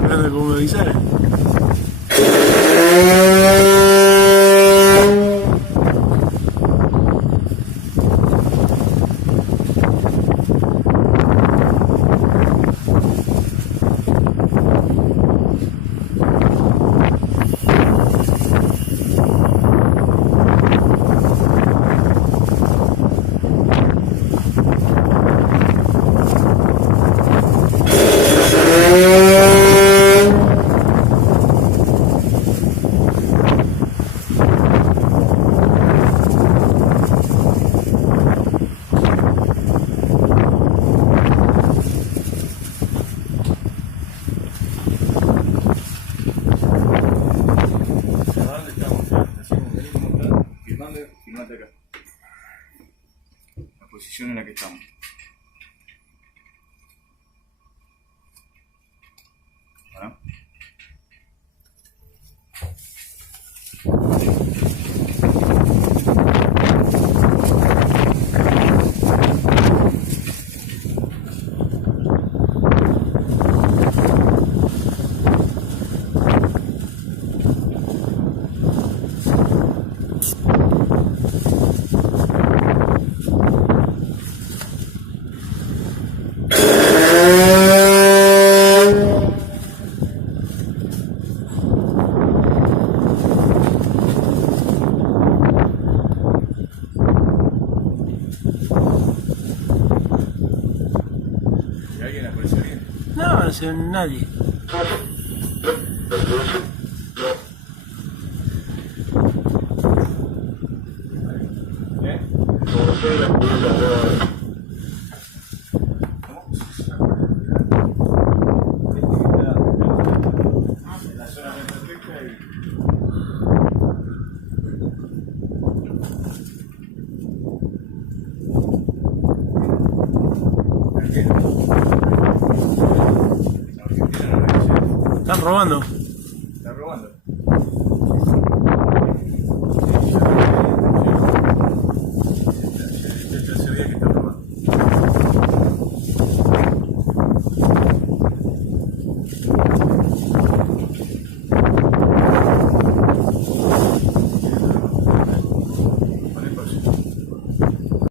esperando como dice. Filmate acá. La posición en la que estamos. ¿Ah? ¿Alguien apareció bien? No, no sé nadie. ¿Eh? En la zona de pesca y... Están robando.